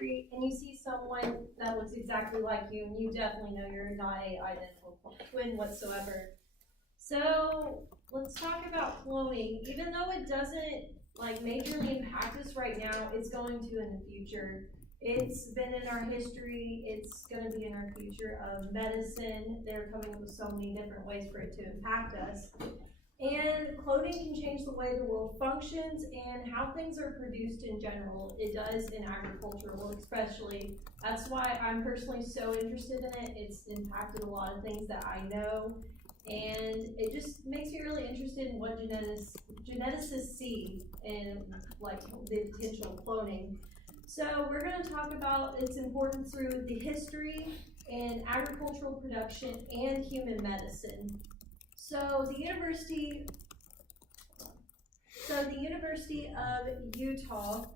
street and you see someone that looks exactly like you, and you definitely know you're not a identical twin whatsoever. So let's talk about cloning. Even though it doesn't like majorly impact us right now, it's going to in the future. It's been in our history, it's going to be in our future of medicine. They're coming up with so many different ways for it to impact us. And cloning can change the way the world functions and how things are produced in general. It does in agricultural especially. That's why I'm personally so interested in it. It's impacted a lot of things that I know. And it just makes me really interested in what geneticists see in like the potential of cloning. So we're going to talk about its importance through the history and agricultural production and human medicine. So the University of Utah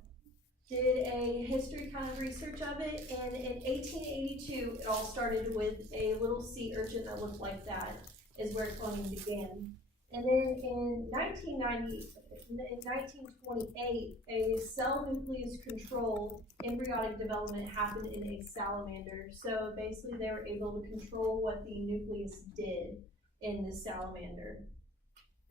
did a history kind of research of it, and in 1882 it all started with a little sea urchin that looked like that, is where cloning began. And then in 1928, a cell nucleus control embryonic development happened in a salamander. So basically they were able to control what the nucleus did in the salamander.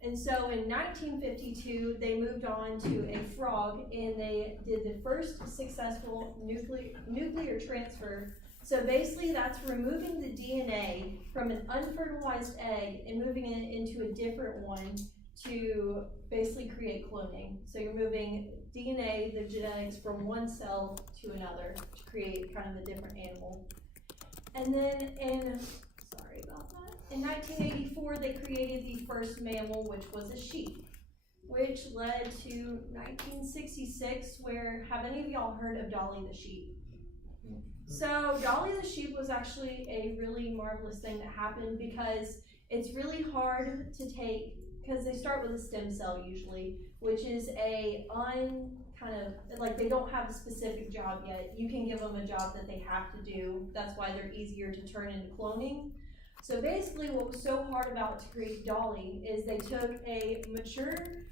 And so in 1952, they moved on to a frog, and they did the first successful nuclear transfer. So basically that's removing the DNA from an unfertilized egg and moving it into a different one to basically create cloning. So you're moving DNA, the genetics, from one cell to another to create kind of a different animal. And then in 1984, they created the first mammal, which was a sheep, which led to 1966, where, have any of y'all heard of Dolly the sheep? So Dolly the sheep was actually a really marvelous thing that happened, because it's really hard to take, because they start with a stem cell usually, which is a they don't have a specific job yet. You can give them a job that they have to do. That's why they're easier to turn into cloning. So basically what was so hard about to create Dolly is they took a mature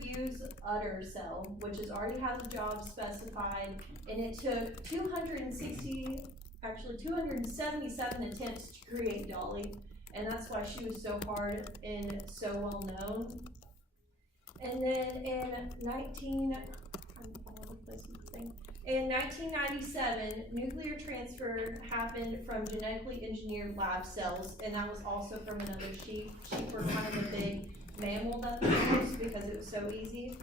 used udder cell, which already has a job specified, and it took 277 attempts to create Dolly, and that's why she was so hard and so well known. And then in 1997, nuclear transfer happened from genetically engineered lab cells, and that was also from another sheep. Sheep were kind of a big mammal that they used because it was so easy.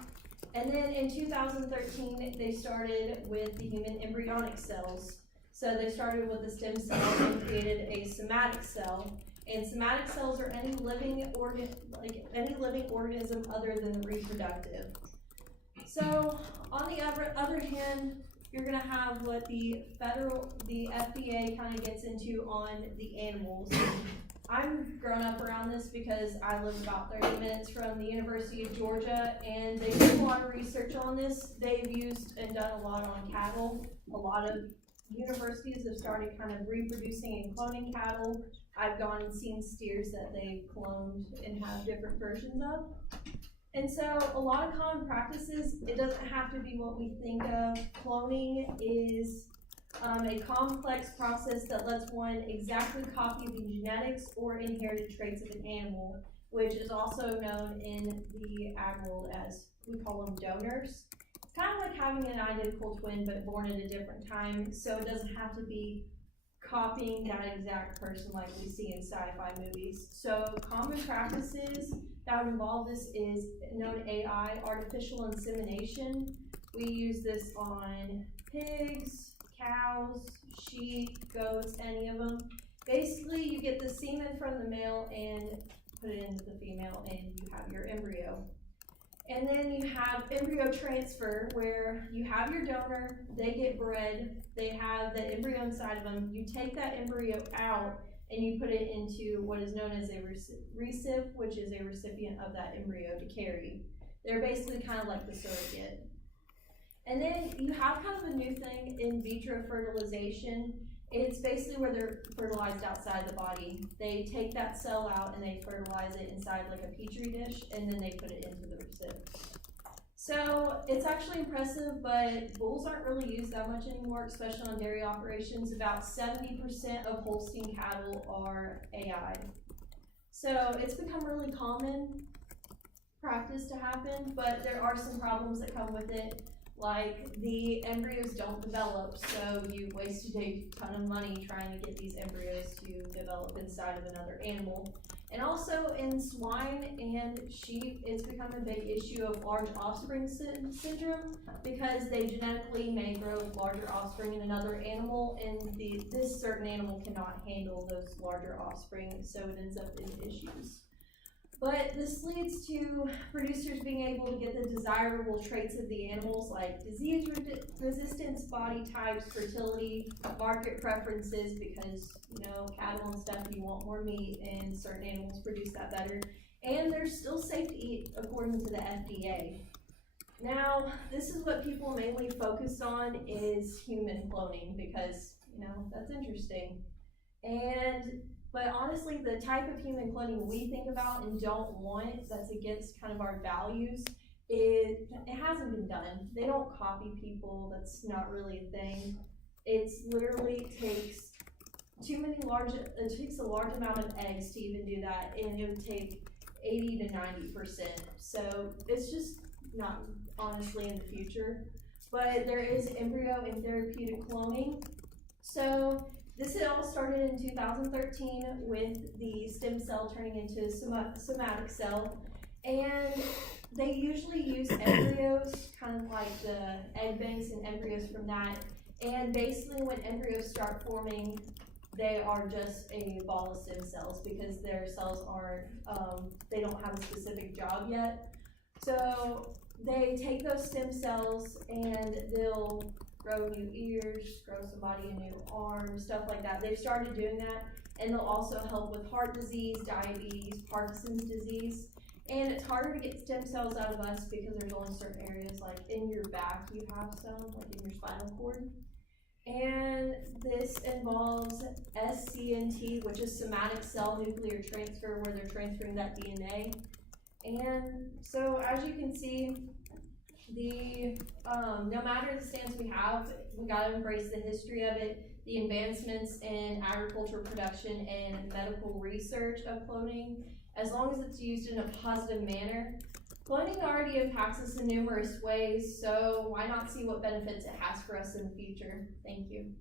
And then in 2013, they started with the human embryonic cells. So they started with the stem cell and created a somatic cell. And somatic cells are any living organism other than the reproductive. So on the other hand, you're going to have what the FDA kind of gets into on the animals. I'm grown up around this because I live about 30 minutes from the University of Georgia, and they've done a lot of research on this. They've used and done a lot on cattle. A lot of universities have started kind of reproducing and cloning cattle. I've gone and seen steers that they cloned and have different versions of. And so a lot of common practices, it doesn't have to be what we think of. Cloning is a complex process that lets one exactly copy the genetics or inherited traits of an animal, which is also known in the ag world as, we call them donors. It's kind of like having an identical twin but born at a different time, so it doesn't have to be copying that exact person like we see in sci-fi movies. So common practices that would involve this is known AI, artificial insemination. We use this on pigs, cows, sheep, goats, any of them. Basically, you get the semen from the male and put it into the female, and you have your embryo. And then you have embryo transfer, where you have your donor, they get bred, they have the embryo inside of them. You take that embryo out and you put it into what is known as a recipient, which is a recipient of that embryo to carry. They're basically kind of like the surrogate. And then you have kind of a new thing, in vitro fertilization. It's basically where they're fertilized outside the body. They take that cell out and they fertilize it inside like a petri dish, and then they put it into the recipient. So it's actually impressive, but bulls aren't really used that much anymore, especially on dairy operations. About 70% of Holstein cattle are AI. So it's become really common practice to happen, but there are some problems that come with it. Like the embryos don't develop, so you wasted a ton of money trying to get these embryos to develop inside of another animal. And also in swine and sheep, it's become a big issue of large offspring syndrome because they genetically may grow larger offspring in another animal, and this certain animal cannot handle those larger offspring, so it ends up in issues. But this leads to producers being able to get the desirable traits of the animals like disease resistance, body types, fertility, market preferences, because, cattle and stuff, you want more meat, and certain animals produce that better. And they're still safe to eat according to the FDA. Now, this is what people mainly focus on is human cloning because, that's interesting. But honestly, the type of human cloning we think about and don't want, that's against kind of our values, it hasn't been done. They don't copy people. That's not really a thing. It's literally takes it takes a large amount of eggs to even do that, and it would take 80 to 90%. So it's just not honestly in the future. But there is embryo and therapeutic cloning. So this had all started in 2013 with the stem cell turning into a somatic cell, and they usually use embryos, kind of like the egg banks and embryos from that, and basically when embryos start forming, they are just a ball of stem cells because their cells aren't, they don't have a specific job yet. So they take those stem cells and they'll grow new ears, grow somebody a new arm, stuff like that. They've started doing that, and they'll also help with heart disease, diabetes, Parkinson's disease. And it's harder to get stem cells out of us because there's only certain areas, like in your back you have some, like in your spinal cord. And this involves SCNT, which is somatic cell nuclear transfer, where they're transferring that DNA. And so as you can see, no matter the stance we have, we gotta embrace the history of it, the advancements in agriculture production and medical research of cloning, as long as it's used in a positive manner. Cloning already impacts us in numerous ways, so why not see what benefits it has for us in the future? Thank you.